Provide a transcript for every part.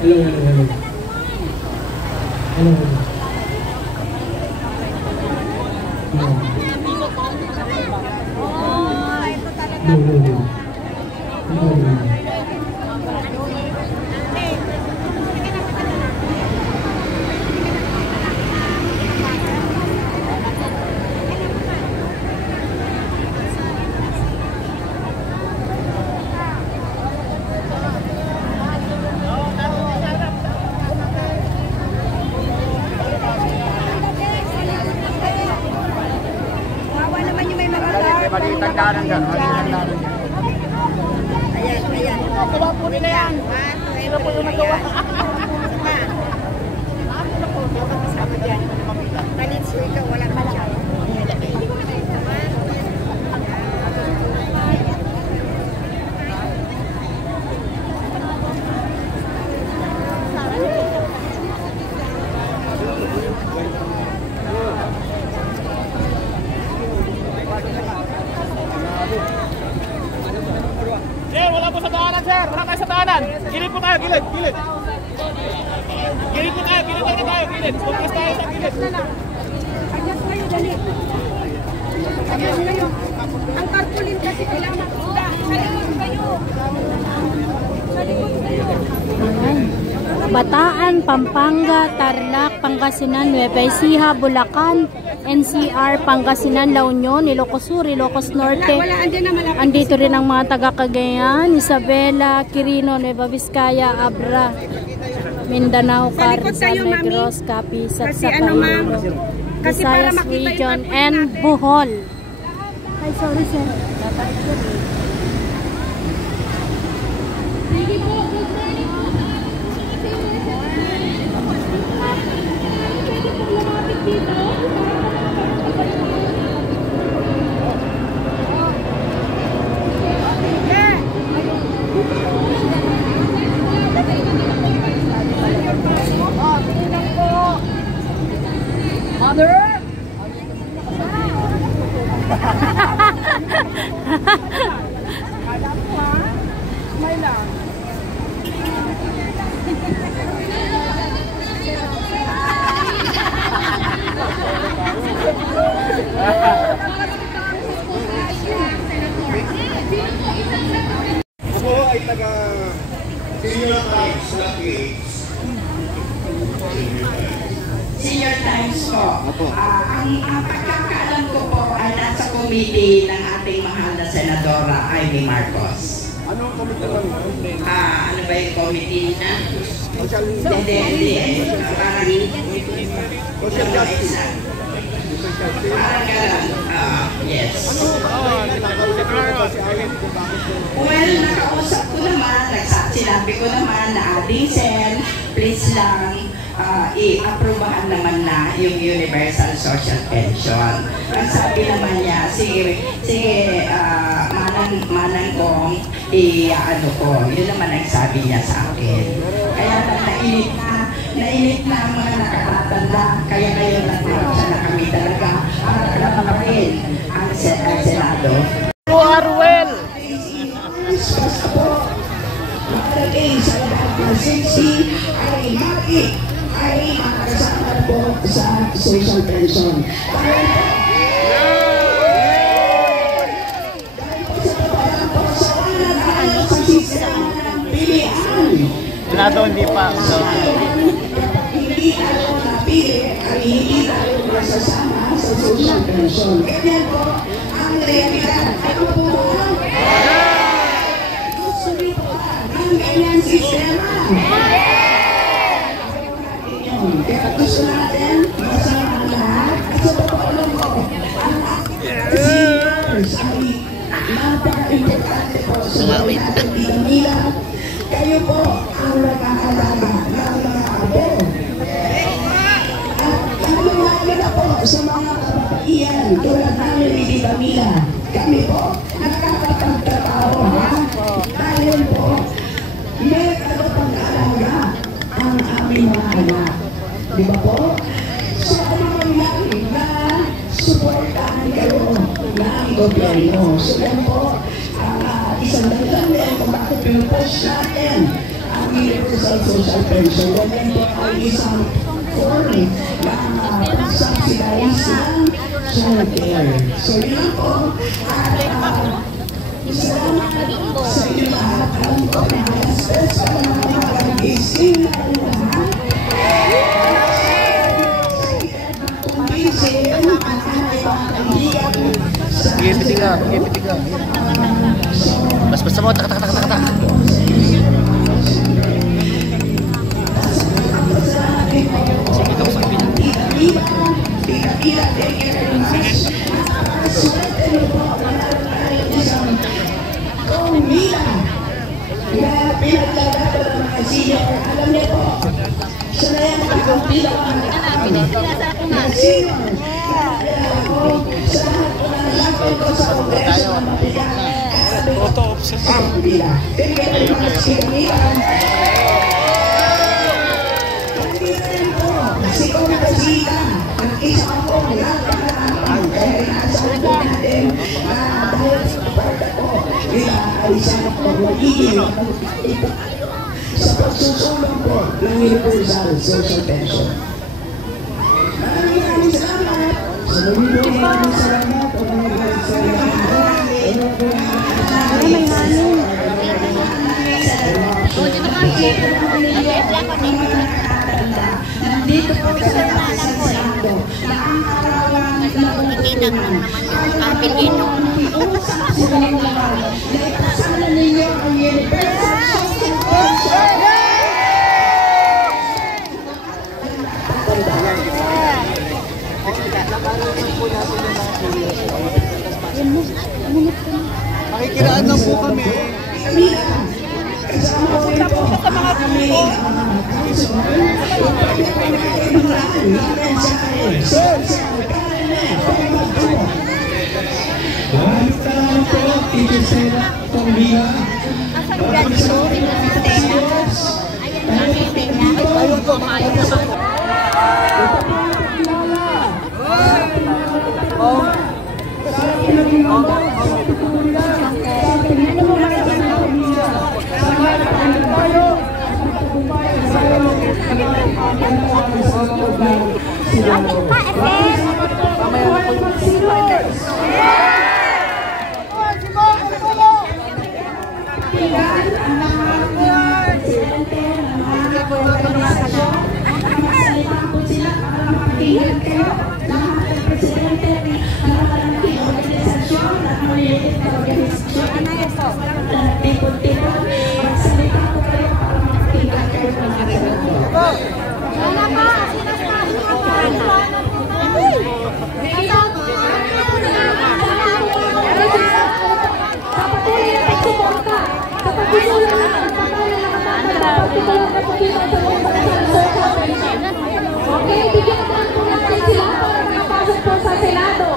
Hello, hello, hello. Hello, hello. Malitang danan dyan, malitang danan dyan. Ayan, ayan. Gawa po nila yan. Sila po yung nagawa. Kasama dyan. Malit siya ikaw, walang masyado. Wala po sa daanan, sir. Wala kayo sa daanan. Gilid po tayo, gilid, gilid. Gilid po tayo, gilid tayo, gilid. Focus tayo sa gilid. Adjust kayo, dali. Adjust kayo. Ang tarpaulin kasi kailangan makunda. Sa likod kayo. Sa likod kayo. Bataan, Pampanga, Tarlac, Pangasinan, Nueva Ecija, Bulacan, NCR, Pangasinan, La Union, Ilocos Sur, Ilocos Norte. Andito rin ang mga taga Cagayan, Isabela, Quirino, Nueva Vizcaya, Abra, Mindanao, Carrizal, Negros, Capiz, at Zapalolo, Visayas Region, and Bohol. Ay, sorry sir. Sige po, good morning po sa ating pwede pong lumapit dito. Mother! Kala po ha? Smile lang. Ako ay taga Senior Times na PH. Senior Times po. Ang pagkakaalam ko po ay nasa committee ng ating mahal na Senadora Amy Marcos. Anong committee lang yun? Ano ba yung committee na? Hindi. Social Justice. Parang gano'n. Yes. Well, nakausap ko naman, sinabi ko naman na ating Sen, please lang, i-aprobahan naman na yung Universal Social Pension. Ang sabi naman niya, sige, manang kong ano ko, yun naman ang sabi niya sa akin. Kaya nainit na ang mga nakatatanda, kaya ngayon nagpapasya na kami talaga ang nakalapapin ang Senado. Arwel! Makalating sa lahat ng 60 ay makakasama po sa social pension. Dahil po sa papalang po sa pananahan sa sistema ng pilihan. Senado hindi pa. Hindi tayo napili ay hindi tayo masasama sa social pension. Ganyan po ang realidad. Ako po gusto niyo po ang ganyan sistema. Kaya gusto natin masama ang lahat. At sa totoo lang po, ang seniors ay napaka-importante po sa mga natin nila. Kayo po ang nag-aalaga ng mga abo. At lalo na po sa mga kababaihan tulad namin ni Tita Mila. Kami po nakakapagtrabaho dahil po may pag-aalaga ang aming mga anak. Di ba po? So, ano mangyari na supportahan kayo ng gobyerno. So, yan po, isang dahilan din kung bakit pinupush natin ang universal social pension. Ganyan po ay isang form na subsidize ng childcare. So yun po, salamat sa inyo lahat. Alam ko na alas sa mga mag-ising na lahat. Pagkipitiga. Basta mo, tak. Sige, tapos ang alam niyo po, siya na yan ang sa pagsusulong po ng universal social pension. Maraming salamat. Maraming salamat. Nandito po sa Senado na ang arawan Ikinag lang naman yung Pilipino. usap sila ng lahat na ipasala ninyo ang universal social pension. Makikiraan lang po kami. Kasama ko rin po sa mga kami. Okay, bigyan ko lang po natin sila para makapasok po sa Senado.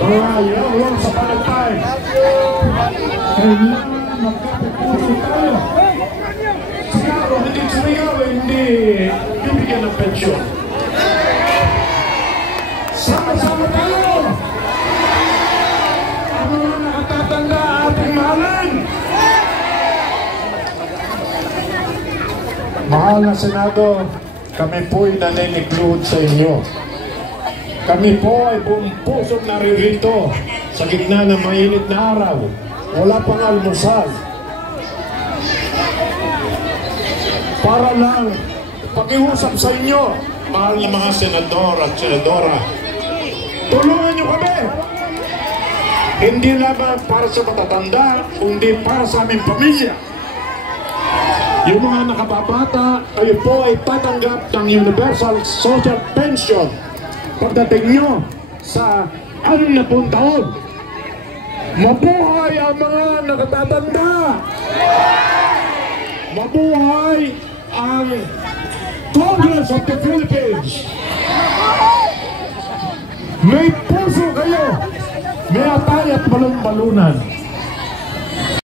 Mga yawang sa palagpay. Kailangan magkapupuso tayo. Siguro hindi sumigaw, hindi bibigyan ng pensyon. Sama-sama tayo! Ang mga nakatatanda ating mahalan! Mahal na Senado, kami po'y naniniglod sa inyo. Kami po ay buong pusong naririto sa gitna ng mainit na araw. Wala pang almusal. Para lang pakiusap sa inyo, mahal na mga senador at senadora. Tulungan niyo kami! Hindi lamang para sa matatanda, kundi para sa aming pamilya. Yung mga nakababata, kayo po ay tatanggap ng Universal Social Pension pagdating nyo sa 60 taon. Mabuhay ang mga nakatatanda! Mabuhay ang Congress of the Philippines! May puso kayo! May atay at balon-balunan!